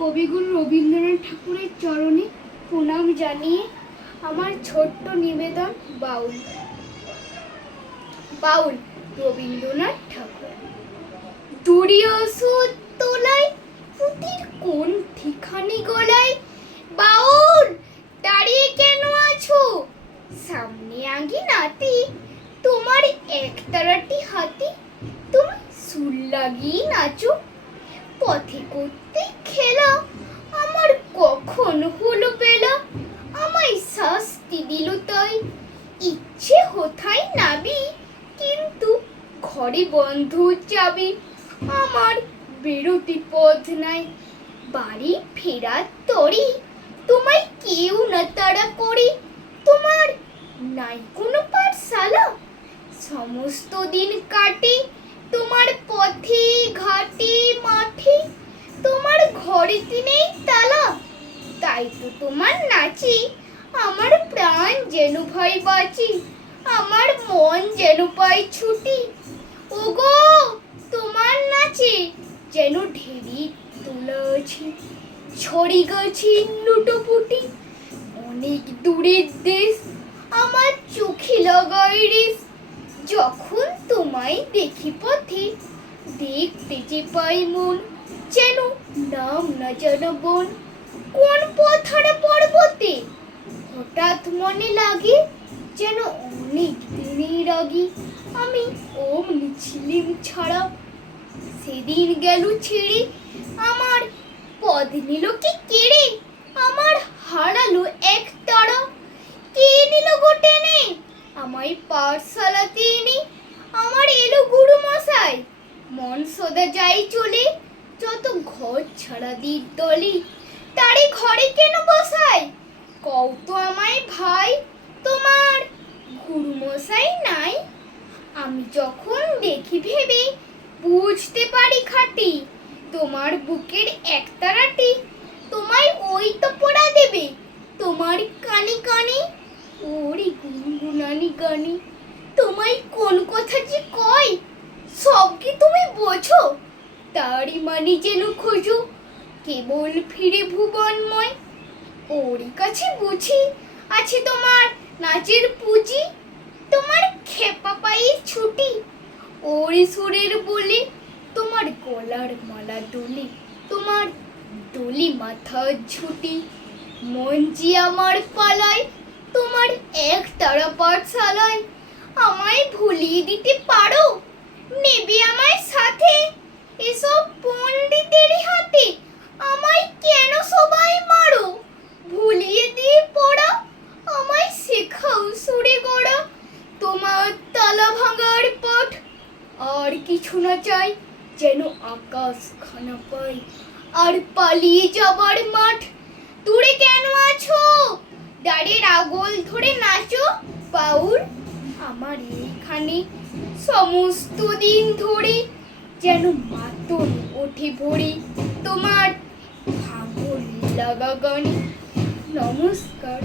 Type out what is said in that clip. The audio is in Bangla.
কবিগুরু রবীন্দ্রনাথ ঠাকুরের চরণে প্রণাম জানিয়ে আমার ছোট্ট নিবেদন বাউল। বাউল রবীন্দ্রনাথ ঠাকুর। দূরীয় সুদ তোলায় পুঁতির কোন ঠিখানি গলায়, বাউল দাঁড়িয়ে কেন আছো? সামনে আঙিনাতে তোমার একতারাটি হাতে, তুমি সুর লাগিয়ে নাচো। পথে করতে খেলা আমার কখন হলো বেলা, আমায় শাস্তি দিল তাই। ইচ্ছে হোথায় নাবি, কিন্তু ঘরে বন্ধ চাবি। আমার বেরোতে পথ নাই, বাড়ি ফেরার তরে তোমায় কেউ না তাড়া করে। তোমার নাই কোনো পাঠশালা, সমস্ত দিন কাটে তোমার পথে ঘাটে মাঠে। তোমার ঘরেতে নেই তালা, তাই তো তোমার নাচে আমার প্রাণ যেন ভয় বাঁচে, আমার মন যেন পায় ছুটি। ওগো তোমার নাচে যেন ঢেরি তোলা আছে, ছড়ি গাছে লুটোপুটি। অনেক দূরের দেশ আমার চোখে লাগায় রেশ, যখন তোমায় দেখি পথে দেখতে যে পাই মন, যেন নাম না জানা বন। কোন পথহারা পর্বতে হঠাৎ মনে লাগে, যেন অনেক দিনের আগে আমি অমনি ছিলিম ছাড়া। সেদিন গেল ছেড়ে আমার পদ নিল কে কেড়ে, আমার হারালো এক তারা। কে নিল গো টেনে আমায় পাঠশালাতে এনে? আমার এলো গুরু মশাই, মন সদা যাই চলে। যত ঘর ছাড়া দিক দলে, তারে ঘরে কেন বসাই? কও তো আমায় ভাই, তোমার গুরু মশাই নাই? আমি যখন দেখি ভেবে বুঝতে পারি খাটি, তোমার বুকের একতারাটি তোমায় ওই তো পড়া দেবে তোমার কানে কানে। ওরে গুনগুনানি গানে তোমায় কোন কথা যে কয়, সব কি তুমি বোঝো? তারই মানে যেন খোঁজো কেবল ফিরে ভুবনময়। ওরই কাছে বুঝি আছে তোমার নাচের পুঁজি, তোমার খেপা পায়ের ছুটি। ওরে সুরের বলে তোমার গলার মালা দোলে, তোমার দোলে মাথার ঝুটি। মন যে আমার পালায় তোমার এক তারা পাঠশালায়। আমায় ভুলিয়ে দিতে পারো, নেবে আমায় সাথে এসব পণ্ডিতের হাতে। আমায় কেন সবাই মারো, ভুলিয়ে দিয়ে পড়া আমায় শেখাও সুরে গড়া। তোমার তালা ভাঙার পথ আর কিছু না চাই, যেন আকাশ খানা পাই আর পালিয়ে যাবার মাঠ। দূরে কেন আছো, দাঁড়ের আগল ধরে নাচো বাউল। আমার এইখানে সমস্ত দিন ধরে যেন মাতন ওঠে ভরে তোমার ভাঙন লাগা গানে। নমস্কার।